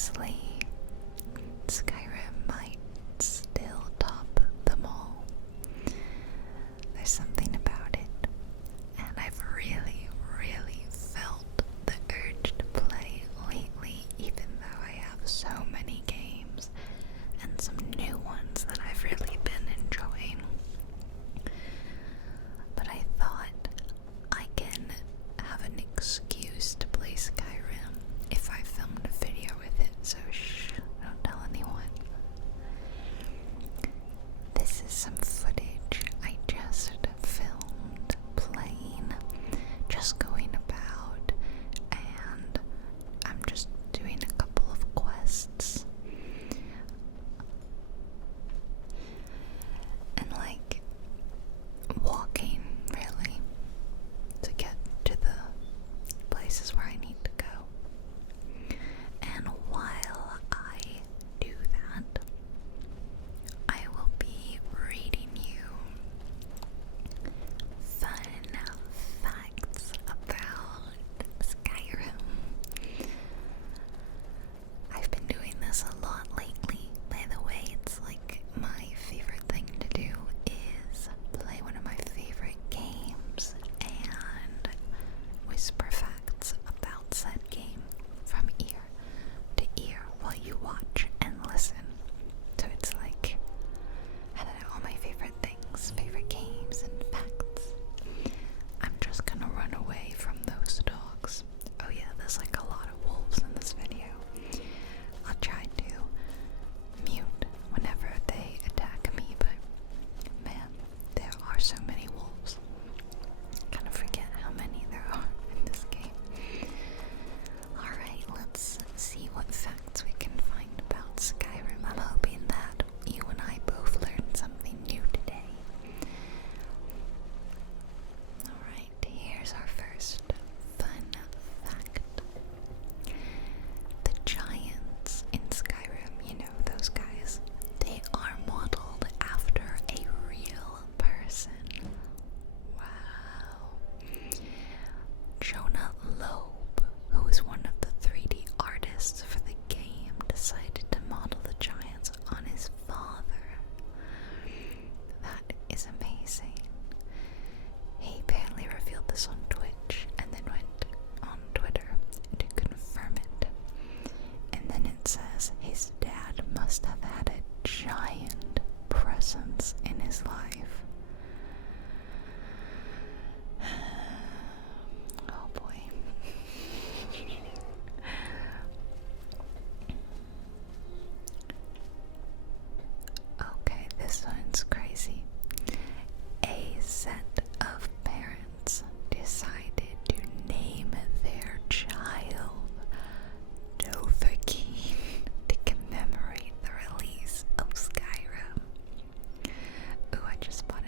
honestly, Skyrim might still top them all. There's something about it, and I've really, really felt the urge to play lately, even though I have so many games and some new ones that I've really been enjoying. But I thought I can have an excuse to play Skyrim if I filmed a video with it, so shh, don't tell anyone. This is some footage I just filmed playing, just going about, and I'm just doing a couple of quests. And like walking really to get to the places where I need to go. And while I do that, I will be reading you fun facts about Skyrim. I've been doing this a lot lately. By the way, it's like my favorite thing to do is play one of my favorite games and whisper facts about said game from ear to ear while you watch and listen. So it's like, I don't know, all my favorite things, favorite games and facts. I'm just gonna run away from those dogs. Oh yeah, there's like a lot of wolves in this video. I'll try to mute whenever they attack me, but man, there are so many wolves. Kind of forget how many there are in this game. Alright, let's see what facts we can find about Skyrim. I'm hoping that you and I both learned something new today. Alright, here's our first fun fact. The giants in Skyrim, you know, those guys, they are modeled after a real person. Wow. Jonah Loeb, who is one of the 3D artists for the game, decided to model the giants on his father. That is amazing. He apparently revealed this on Twitch and then went on Twitter to confirm it. And then it says his dad must have had a giant presence in his life. Oh boy. Okay, this one's crazy. A set of parents decided to name their child Jubahkiin to commemorate the release of Skyrim. Ooh, I just bought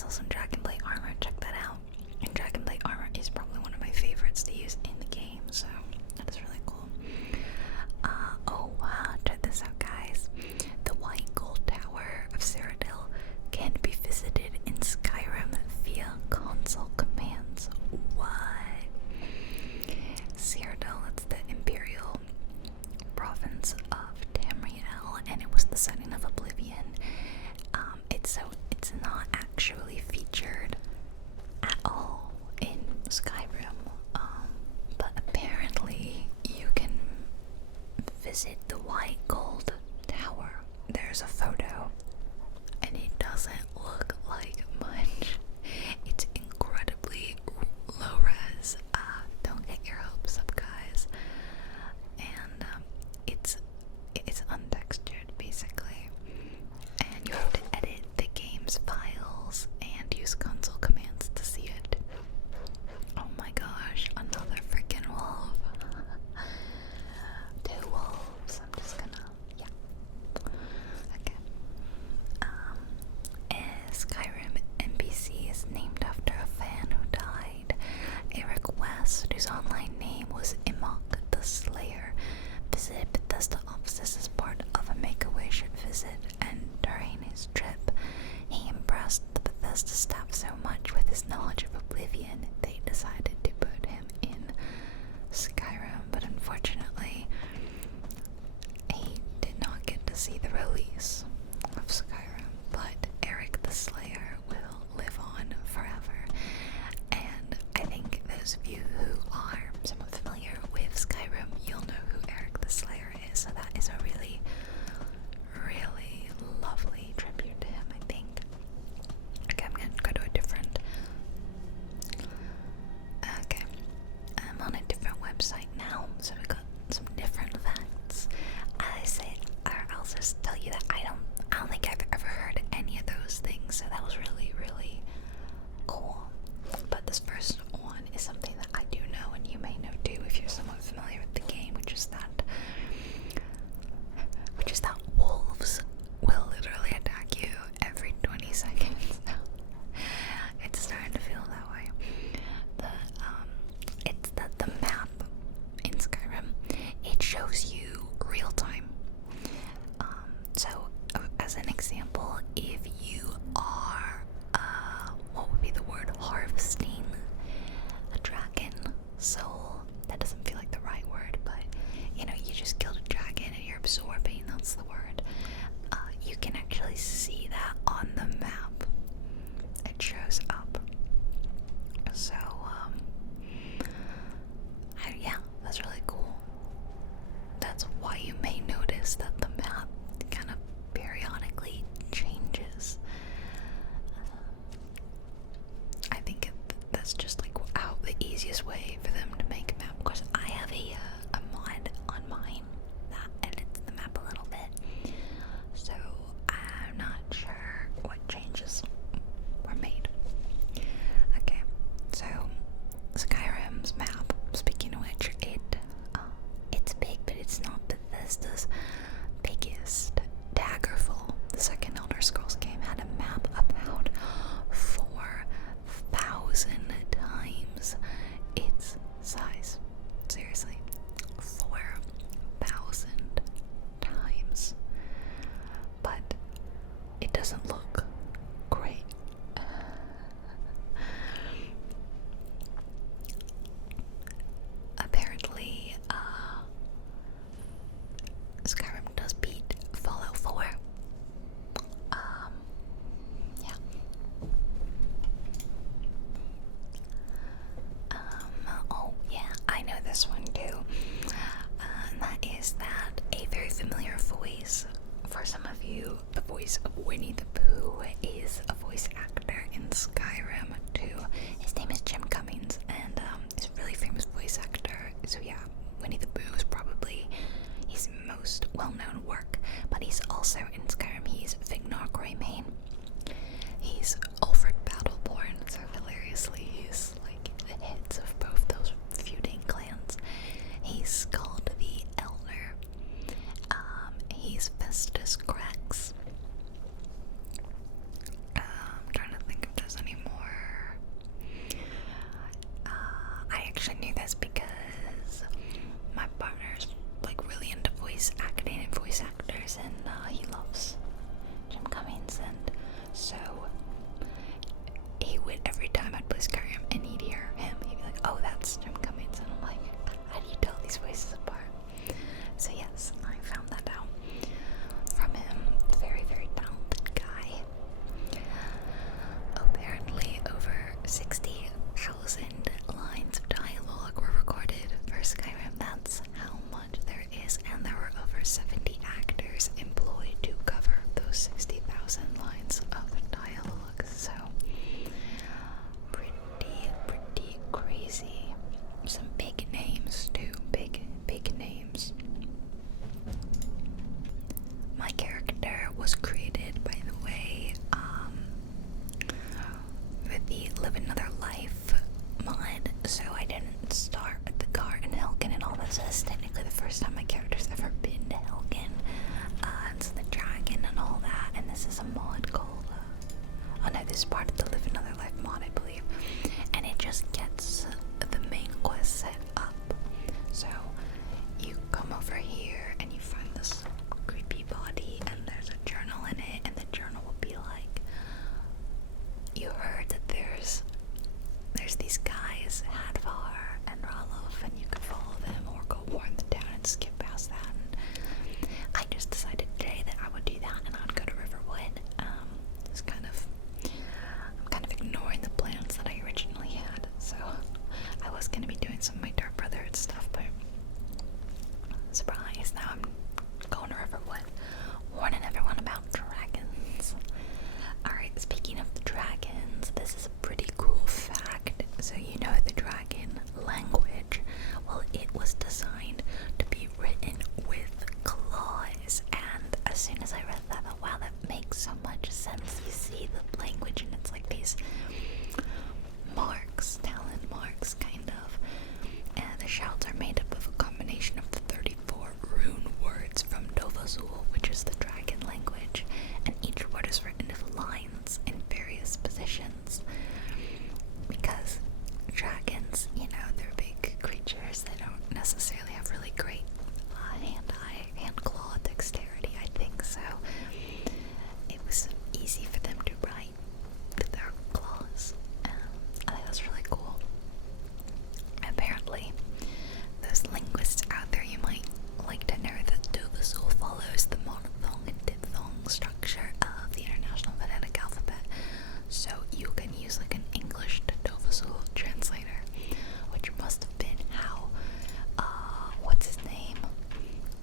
saw some Dragonblade armor. Check that out. And Dragonblade armor is probably one of my favorites to use in the game, so that is really cool. Oh wow, check this out, guys. The White Gold Tower of Cyrodiil can be visited in Skyrim via console commands. What? Cyrodiil, that's the Imperial province of Tamriel, and it was the setting of Oblivion. It's not actually featured at all in Skyrim, but apparently you can visit the White Gold Tower. There's a photo, and it doesn't look like much. It's incredibly low res. Don't get your hopes up, guys. And it's untextured basically, and you have to edit the game's files and use console commands to see it. Oh my gosh, another freaking wolf. 2 wolves. I'm just gonna, yeah. Okay. Skyrim NPC is named after a fan who died. Eric West, whose online name was Imok the Slayer, visited Bethesda offices as part of a Make-A-Wish visit, and during his trip, he impressed the Bethesda staff so much with his knowledge of Oblivion, they decided to put him in Skyrim, but unfortunately, he did not get to see the release of Skyrim, but Eric the Slayer will live on forever. And I think those of you who are somewhat familiar with Skyrim, you'll know who Eric the Slayer is, so that is a really, really lovely tribute to him, I think. Okay, I'm gonna go to a different... Okay, I'm on a different website now, so we got some different facts. I say, I'll just tell you that I don't think I've ever heard any of those things, so that was really, really cool. But this first one is something that I do know, and you may know too if you're somewhat familiar with the game, which is that wolves will literally attack you every 20 seconds. It's starting to feel that way. It's that the map in Skyrim, it shows you real time. So as an example, if you are what would be the word, harvesting a dragon soul, that doesn't feel like the right word, but you know, you just killed a dragon and you're absorbing, that's the word. You can actually see that on the map. It shows up. So yeah, that's really cool. That's why you may notice that the map kind of periodically changes. I think that's just like how the easiest way for them to make a map. Of course, I have a mod on mine that edits the map a little bit, so I'm not sure what changes were made. Okay, so Skyrim's map, speaking of which, it's big, but it's not Bethesda's biggest. Daggerfall, the second Elder Scrolls game, had a map about 4,000 times its size. Seriously, 4,000 times. But it doesn't look great. Apparently, Skyrim does beat Fallout 4. Yeah. Oh yeah, I know this one too. And that is that a very familiar voice for some of you, the voice of Winnie the Pooh, is a voice actor in Skyrim too. His name is Jim Cummings, and he's a really famous voice actor. So yeah, Winnie the Pooh is probably his most well-known work, but he's also in Skyrim. He's Vignar Greymane. He's Ulfred Battleborn, so hilariously he's like the heads of both those feuding clans. He's called the Elder. He's Festus Grex. this part of the Live Another Life mod, I believe, and it just gets the main quest set up. So you come over here and you find this creepy body, and there's a journal in it, and the journal will be like, you heard that there's these guys, Hadvar and Ralof, and you could follow them or go warn them down and skip past that. And I just decided today that I would do that, and I would go to Riverwood. I'm kind of ignoring the plans that I originally had. So I was going to be doing some of my Dark Brotherhood stuff, but surprise, now I'm going to Riverwood, warning everyone about dragons. Alright, speaking of the dragons, this is a pretty cool fact. So you know the dragon language, well, it was designed to be written with claws, and as soon as I read that, I thought, wow, that makes so much sense. You see the language, and it's like these marks, talon marks, kind of, and the shouts are made up of a combination of the 34 rune words from Dovazul, which is the dragon language, and each word is written in lines in various positions, because dragons, you know, they're big creatures. They don't necessarily have really great hand-claw dexterity, I think, so it was easy for them to write with their claws. I think that's really cool. Apparently, those linguists out there, you might like to know that Dovazul follows the monophthong and diphthong structure of the International Phonetic Alphabet, so you can use like an English to Dovazul translator, which must have been how, what's his name?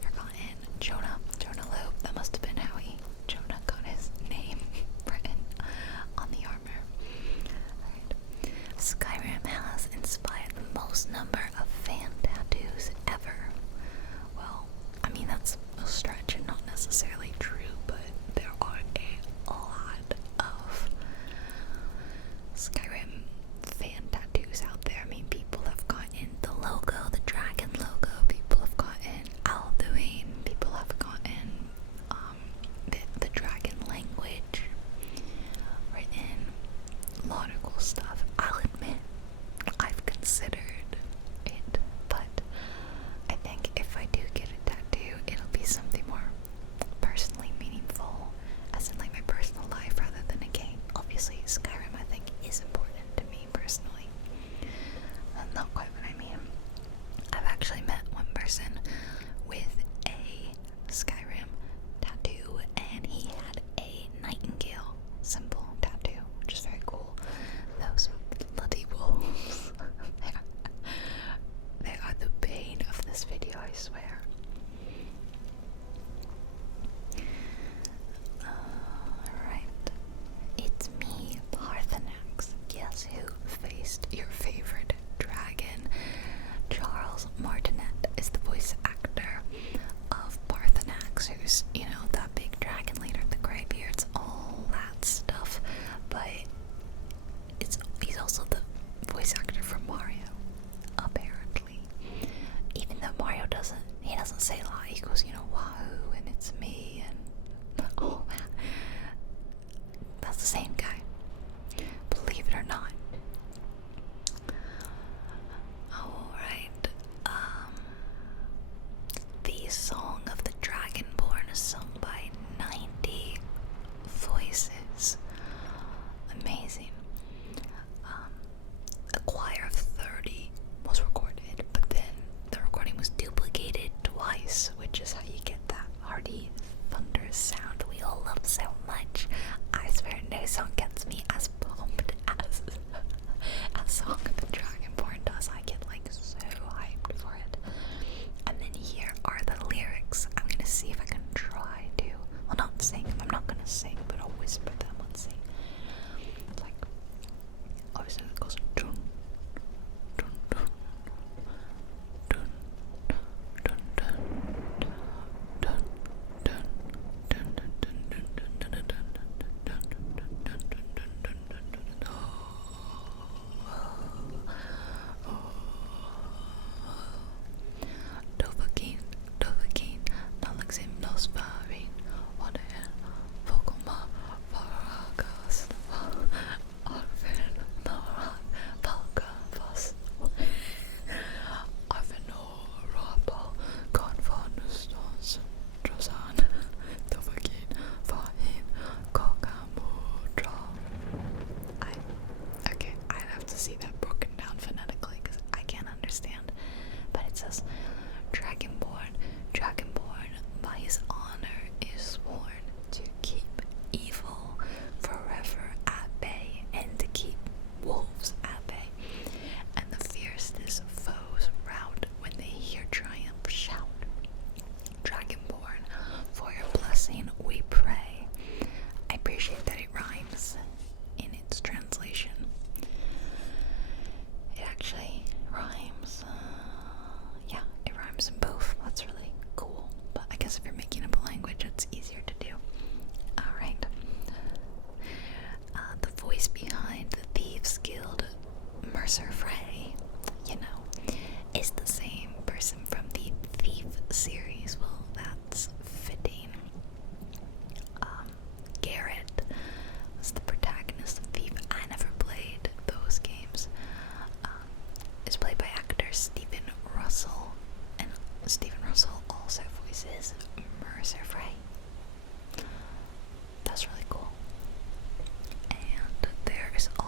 Forgotten. Jonah Loeb. That must have been how Jonah got his name written on the armor. Alright. Skyrim has inspired the most number of fan tattoos ever. Well, I mean, that's a stretch and not necessarily true, but there are a lot of Skyrim fan tattoos out there. I mean, people have gotten the logo, the dragon logo, people have gotten Alduin, people have gotten the dragon language written, a lot of cool stuff. I'll admit, I've considered it, but I think if I do get a tattoo, it'll be something more personally meaningful, as in like my personal life rather than a game. Obviously, Skyrim, I think, is important to me personally. That's not quite what I mean. I've actually met one person with a Skyrim tattoo, and he had a nightingale symbol tattoo, which is very cool. Those bloody wolves. They are the bane of this video, I swear. Alright. It's me, Parthenax. Guess who faced your favorite dragon? Charles Martinet is the voice actor of Parthenax, who's, you know, that big dragon leader, the Greybeards, all that stuff. But he's also the voice actor for Mario, apparently. Even though Mario doesn't say a lot. He goes, you know, wahoo, and it's me, and all that. That's the same guy, believe it or not. Alright, the Song of the Dragonborn is sung by 90 voices. Amazing. A choir of 30 was recorded, but then the recording was duplicated twice, which is how you get that hearty, thunderous sound we all love so much. I swear no song gets me as pumped as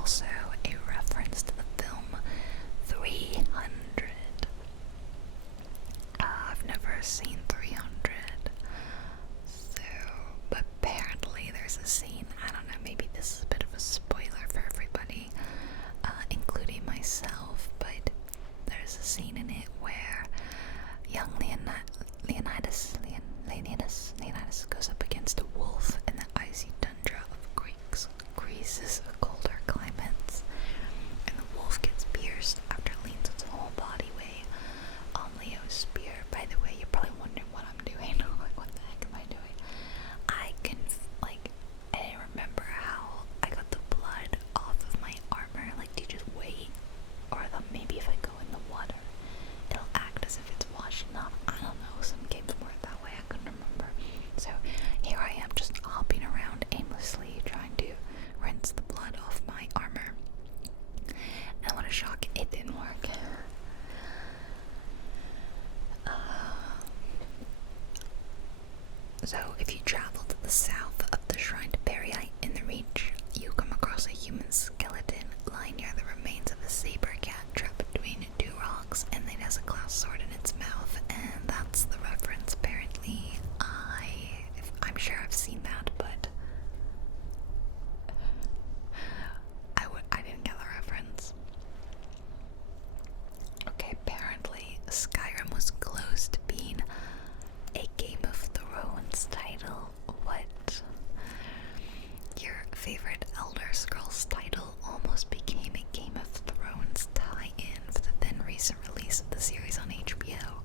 also a reference to the film 300. I've never seen 300. So, but apparently there's a scene, I don't know, maybe this is a bit of a spoiler for everybody, including myself, but there's a scene in it where young Leonidas goes up against a wolf in the icy tundra of Greece's colder climates, and the wolf gets pierced after it leans its whole body weight on Leo's spear. By the way, you're probably wondering what I'm doing. Like, what the heck am I doing? I didn't remember how I got the blood off of my armor. Like, do you just wait? Or maybe if I go in the water, it'll act as if it's washing off. I don't know, some games work that way, I couldn't remember. So here I am just hopping around aimlessly trying to rinse the blood off my armor. And what a shock, it didn't work. So if you travel to the south of the shrine to Perii in the Reach, you come across a human skeleton lying near the remains of a saber cat trapped between two rocks, and it has a glass sword in its mouth, and that's the reference. Apparently, I'm sure I've seen that, but I didn't get the reference. Okay, apparently Skyrim was close to being a Game of Thrones title. What? Your favorite Elder Scrolls title almost became a Game of Thrones tie-in for the then recent release of the series on HBO.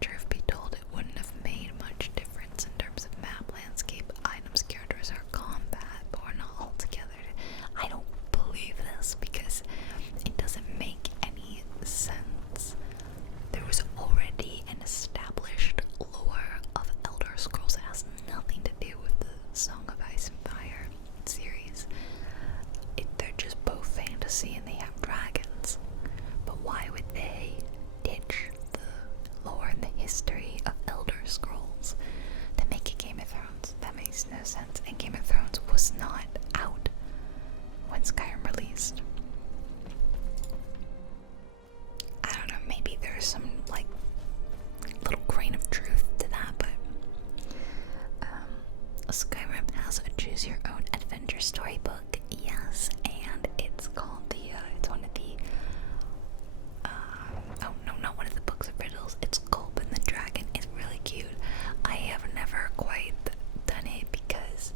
Truth be told, it wouldn't have made much difference in terms of map, landscape, items, characters, or combat, but we're not all together. I don't believe this because it doesn't make any sense. There was already an established lore of Elder Scrolls that has nothing to do with the Song of Ice and Fire series. They're just both fantasy and they have dragons. But why would they ditch the lore and the history of Elder Scrolls to make a Game of Thrones? That makes no sense. And Game of Thrones was not out when Skyrim released. I don't know, maybe there's some little grain of truth to that, but Skyrim has a choose your own adventure storybook, yes, and it's called it's one of the oh no, not one of the books of riddles, it's Gulp and the Dragon. It's really cute. I have never quite done it because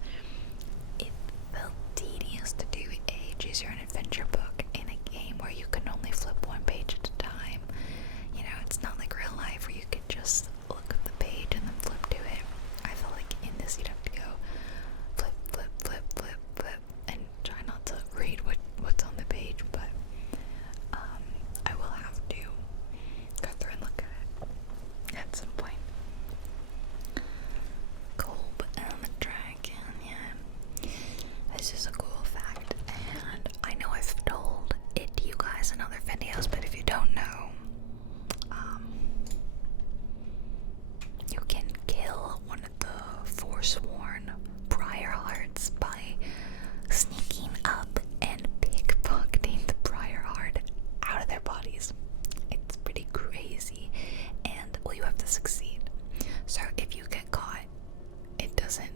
it felt tedious to do a choose your own adventure book in a game where you can only flip one page at a time. You know, it's not like real life where you could just look at the page and then flip to it. I felt like in this you'd have to go flip, flip, flip, flip, flip, and try not to read what's on the page, but I will have to go through and look at it at some point. Kolb and the Dragon, yeah. This is a cool fact, and I know I've told it to you guys in other videos, but if you don't know, you can kill one of the Forsworn Briarhearts by sneaking up and pickpocketing the Briarheart out of their bodies. It's pretty crazy, and well, you have to succeed. So if you get caught, it doesn't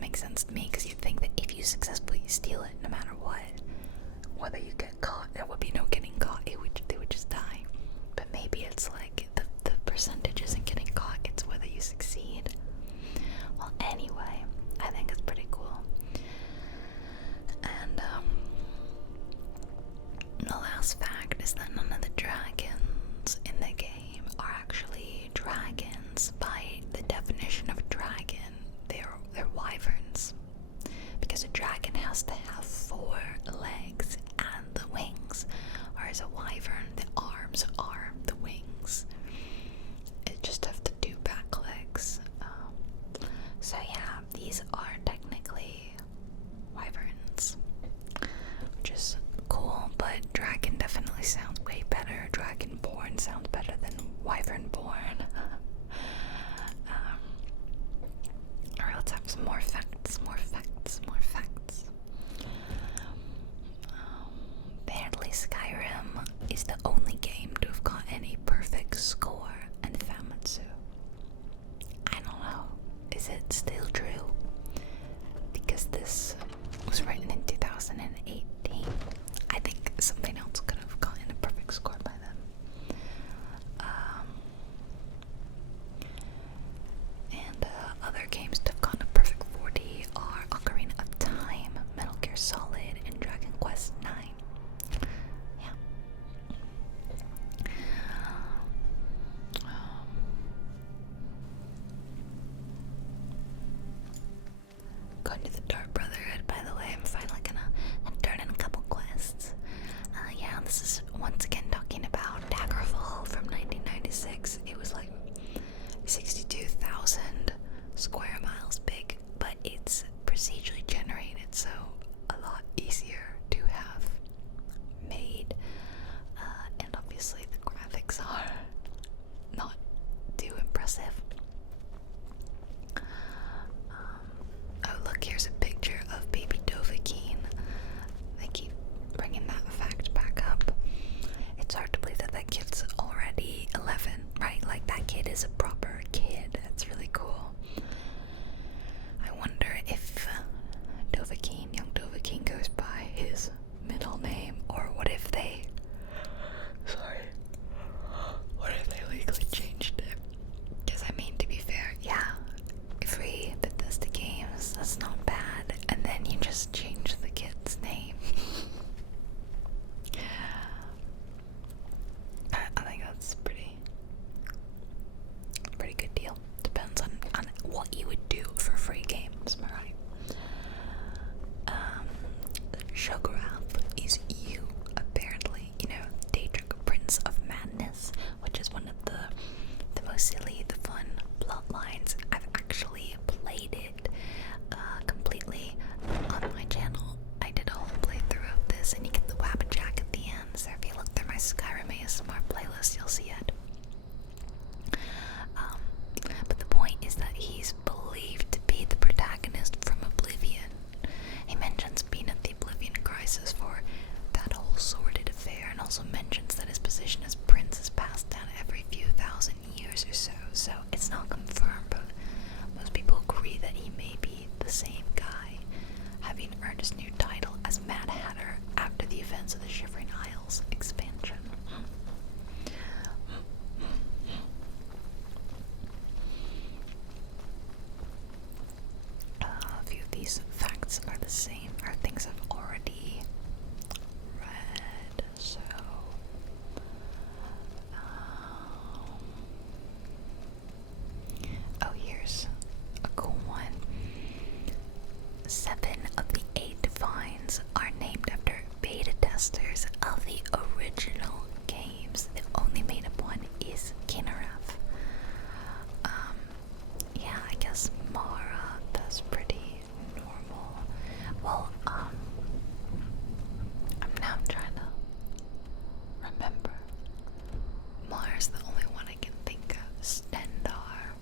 make sense to me, because you think that if you successfully steal it, no matter what, whether you get caught, there would be no getting caught. They would just die. But maybe it's like the percentage isn't getting caught, it's whether you succeed. Well, anyway, I think it's pretty cool. And the last fact is that none of the dragons in the game are actually dragons. By the definition of dragon, they're wyverns, because a dragon has to have 4 legs and the wings, whereas a wyvern, the arms are the wings. It just have the 2 back legs. So yeah, these are technically wyverns, which is cool, but dragon definitely sounds way better. Dragonborn sounds better than wyvernborn. Alright, let's have some more facts, more facts, more facts. boss, and you get the Wabbajack at the end. So if you look through my Skyrim ASMR playlist, you'll see it. But the point is that he's believed to be the protagonist from Oblivion. He mentions being at the Oblivion Crisis for that whole sordid affair, and also mentions that his position as prince is passed down every few thousand years or so. So it's not confirmed, but most people agree that he may be the same guy, having earned his new title as Mad Hatter after the events of the Shivering Isles expansion. A few of these facts are the same, are things I've already read, so oh, here's a cool one. 7 of the 8 divines are named after beta testers of the original games. The only made up one is Kinnereth. Yeah, I guess Mara, that's pretty normal. Well, I'm now trying to remember. Mara's the only one I can think of. Stendar.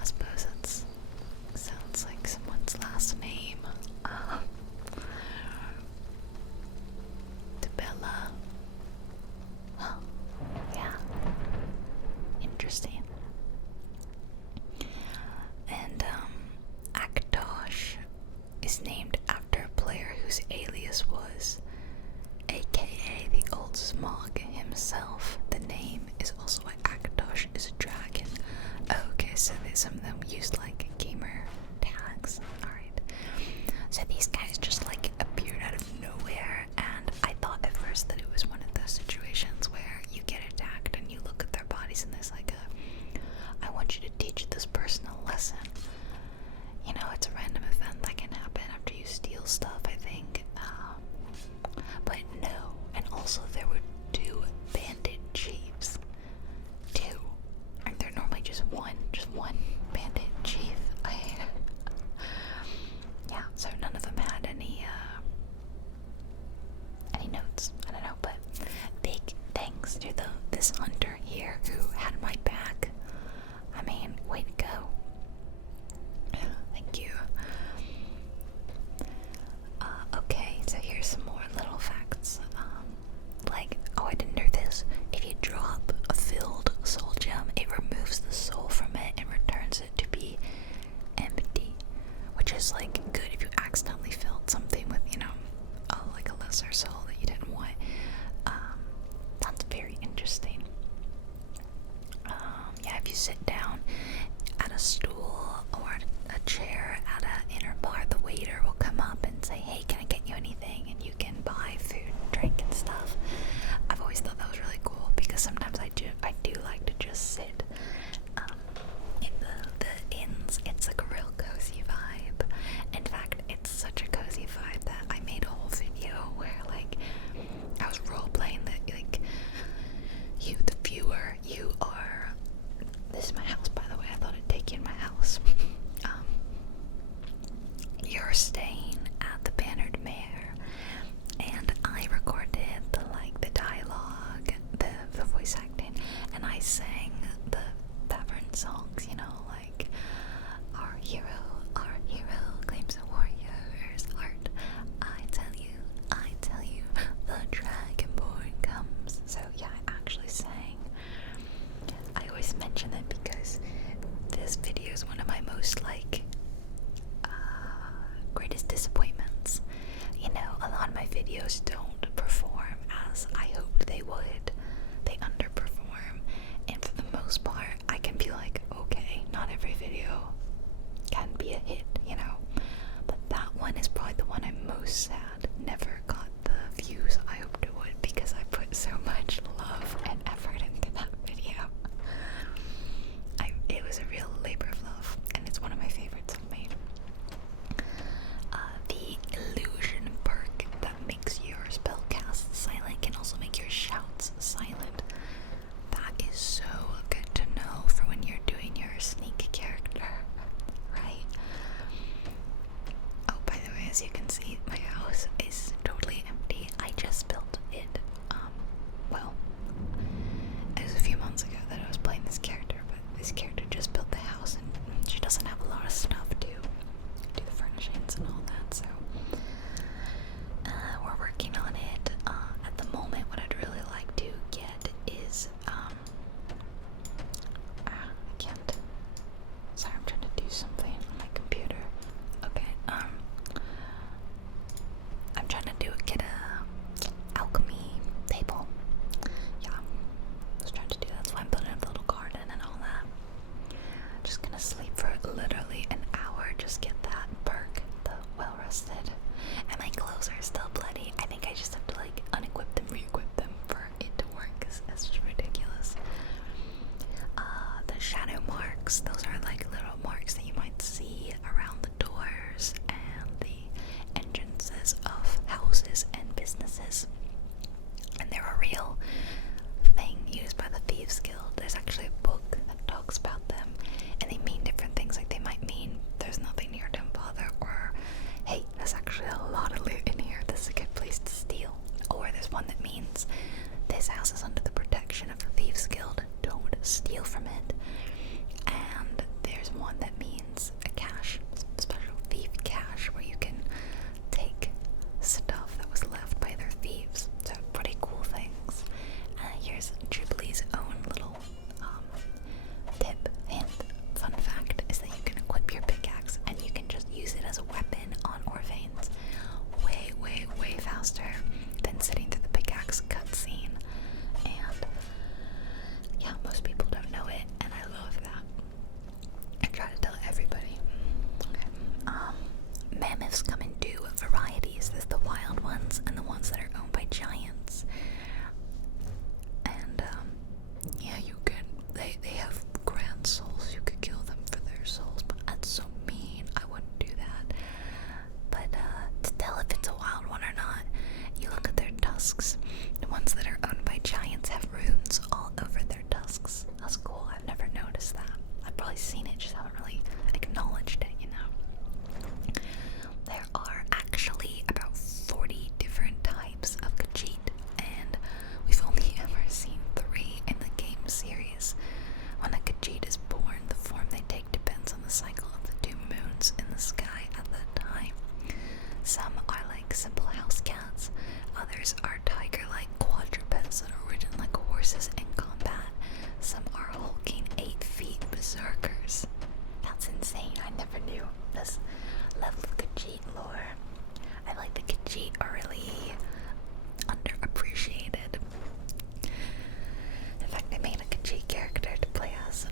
I suppose it sounds like someone's last name. Debella. Huh. Yeah. Interesting. And, Akatosh is named after a player whose alias was, aka the old Smog himself. The name is also why Akatosh is a dragon. Okay, so some of them used like gamer tags. Alright. So these guys just like appeared out of nowhere, and I thought at first that it was one of those situations where you get attacked and you look at their bodies and there's like I want you to teach this person a lesson. You know, it's a random event that can happen after you steal stuff, I think. But no. And also there were 2 bandit chiefs. 2. Aren't there normally just one bandit chief? Yeah, so none of them had any notes. I don't know, but big thanks to this hunter here who had my back. I mean, way to go. Thank you. Okay, so here's some more little facts. I didn't know this. If you drop a filled soul gem, it removes the soul from it and returns it to be empty, which is like good if you accidentally filled something with, like a lesser soul that you didn't want. That's very interesting. Yeah, if you sit down at a stool or a chair at an inner bar, the waiter will come up and say, hey, can I get you anything? And you can buy food and drink and stuff. I've always thought that was really cool because sometimes I do like to just sit in the inns. It's like a real cozy vibe. In fact, it's such a cozy vibe that I made a whole video where I was role playing that you, the viewer, you are. This is my house, by the way. I thought I'd take you in my house. You're staying at the Bannered Mare, and I recorded the dialogue, the voice acting, and I sang the tavern songs. Our hero claims a warrior's heart. I tell you, the dragonborn comes. So yeah, I actually sang. I always mention it because this video is one of my most greatest disappointments. A lot of my videos don't perform as I hoped they would. They underperform, and for the most part I can be like, okay, not every video can be a hit, but that one is probably the one I'm most sad never got the views I hoped it would, because I put so much love and effort into that video. It was a real labor of love, and it's one of my favorites I've made. The illusion perk that makes your spellcasts silent can also make your shouts silent. That is so good to know for when you're doing your sneak character. faster than sitting through the pickaxe cutscene. And yeah, most people don't know it, and I love that. I try to tell everybody. Okay. Mammoths come in two varieties. There's the wild ones and the ones that are owned by giants. And yeah, you can. They have grand souls. You could kill them for their souls, but that's so mean. I wouldn't do that. But to tell if it's a wild one or not, you look at their tusks. The ones that are owned by giants have runes all over their tusks. That's cool. I've never noticed that. I've probably seen it, just haven't really acknowledged it, you know. There are actually about 40 different types of Khajiit, and we've only ever seen 3 in the game series. When a Khajiit is born, the form they take depends on the cycle of the 2 moons in the sky at that time. Some are like simple house cats, others are tiger-like quadrupeds that are ridden like horses in combat. Some are hulking 8 feet berserkers. That's insane. I never knew this level of Khajiit lore. I feel like the Khajiit are really underappreciated. In fact, I made a Khajiit character to play as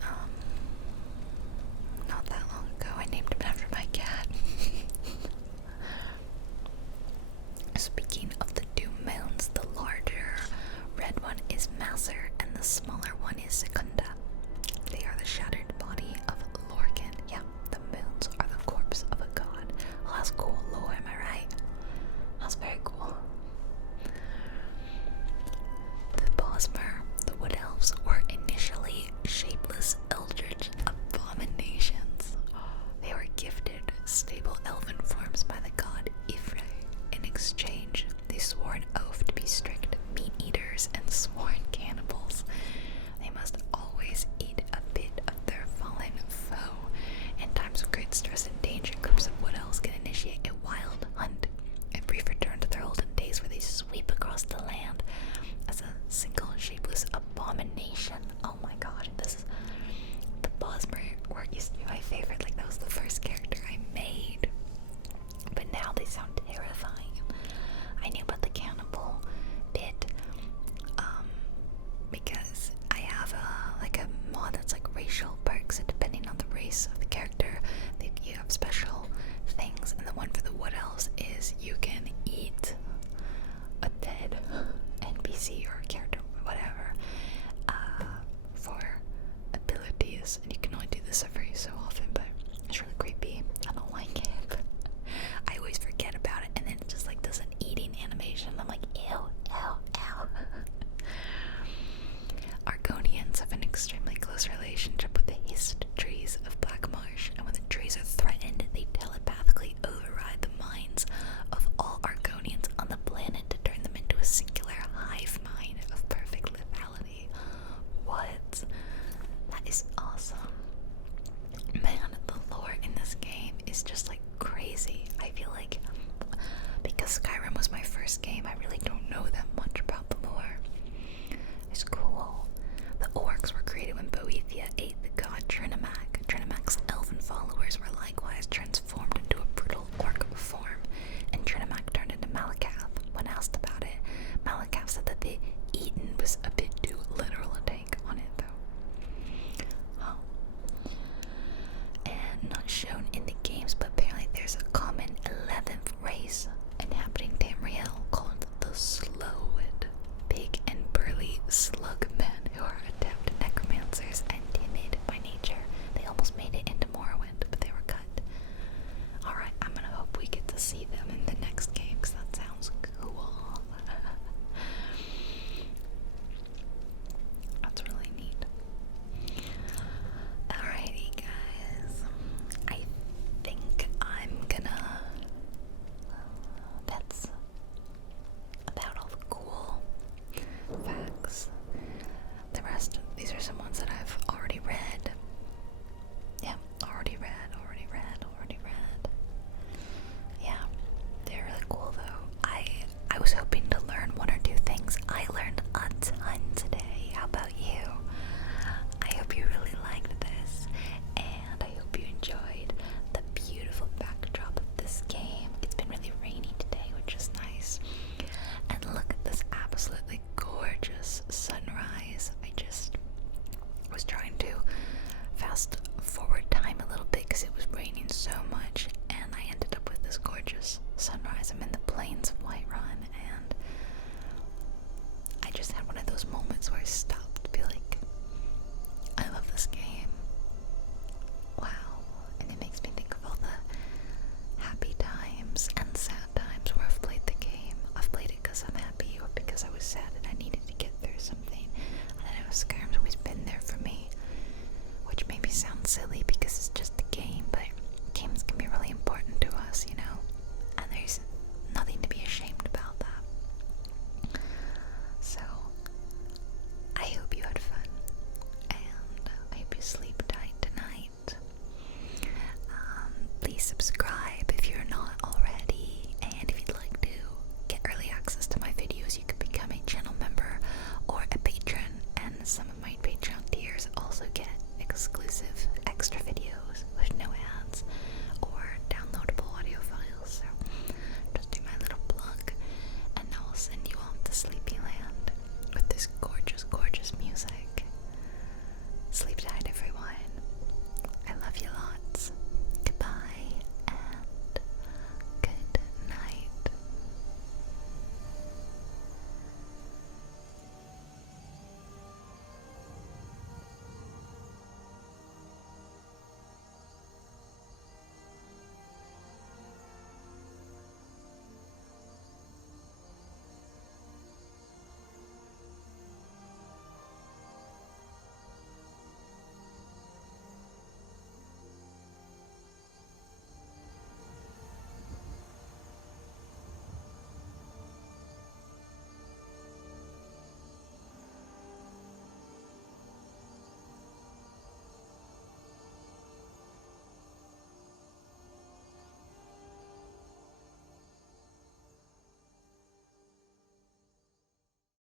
not that long ago. I named him after my cat. Speaking of the 2 moons, the larger red one is Masser and the smaller one is Secunda. They are the shattered body of Lorcan. Yeah, the moons are the corpse of a god. Well, that's cool lore, am I right? That's very cool. The Bosmer, the Wood Elves, were initially shapeless eldritch abominations. They were gifted stable elven forms by the god Ifre. In exchange, they swore an oath to be strict meat-eaters and sworn cannibals. They must always eat a bit of their fallen foe. In times of great stress and danger, groups of Wood Elves can initiate a wild hunt, a brief return to their olden days where they sweep across the land as a single shapeless abomination. Oh my god, this is... The Bosmer work used to be my favorite. Like, that was the first character I made. But now they sound terrifying. I knew about the cannibal bit, because I have a mod that's like racial perks, and depending on the race of the character, you have special things. And the one for the Wood Elves is you can eat a dead NPC or character, whatever, for abilities, and you can only do this every so often, but it's really creepy. I don't like it. I always forget about it, and then it just like does an eating animation. I'm like, ew, ew, ew. Argonians have an extremely close relationship with the hist trees of Black Marsh, and when the trees are threatened, they telepathically override the minds of all Argonians on the planet to turn them into a singular hive mind of perfect lethality. What? That is awesome. Man, the lore in this game is just like crazy. I feel like because Skyrim was my first game, I really don't know that much about the lore. It's cool. The orcs were created when Boethia ate the god Trinimac. Trinimac's elven followers were likewise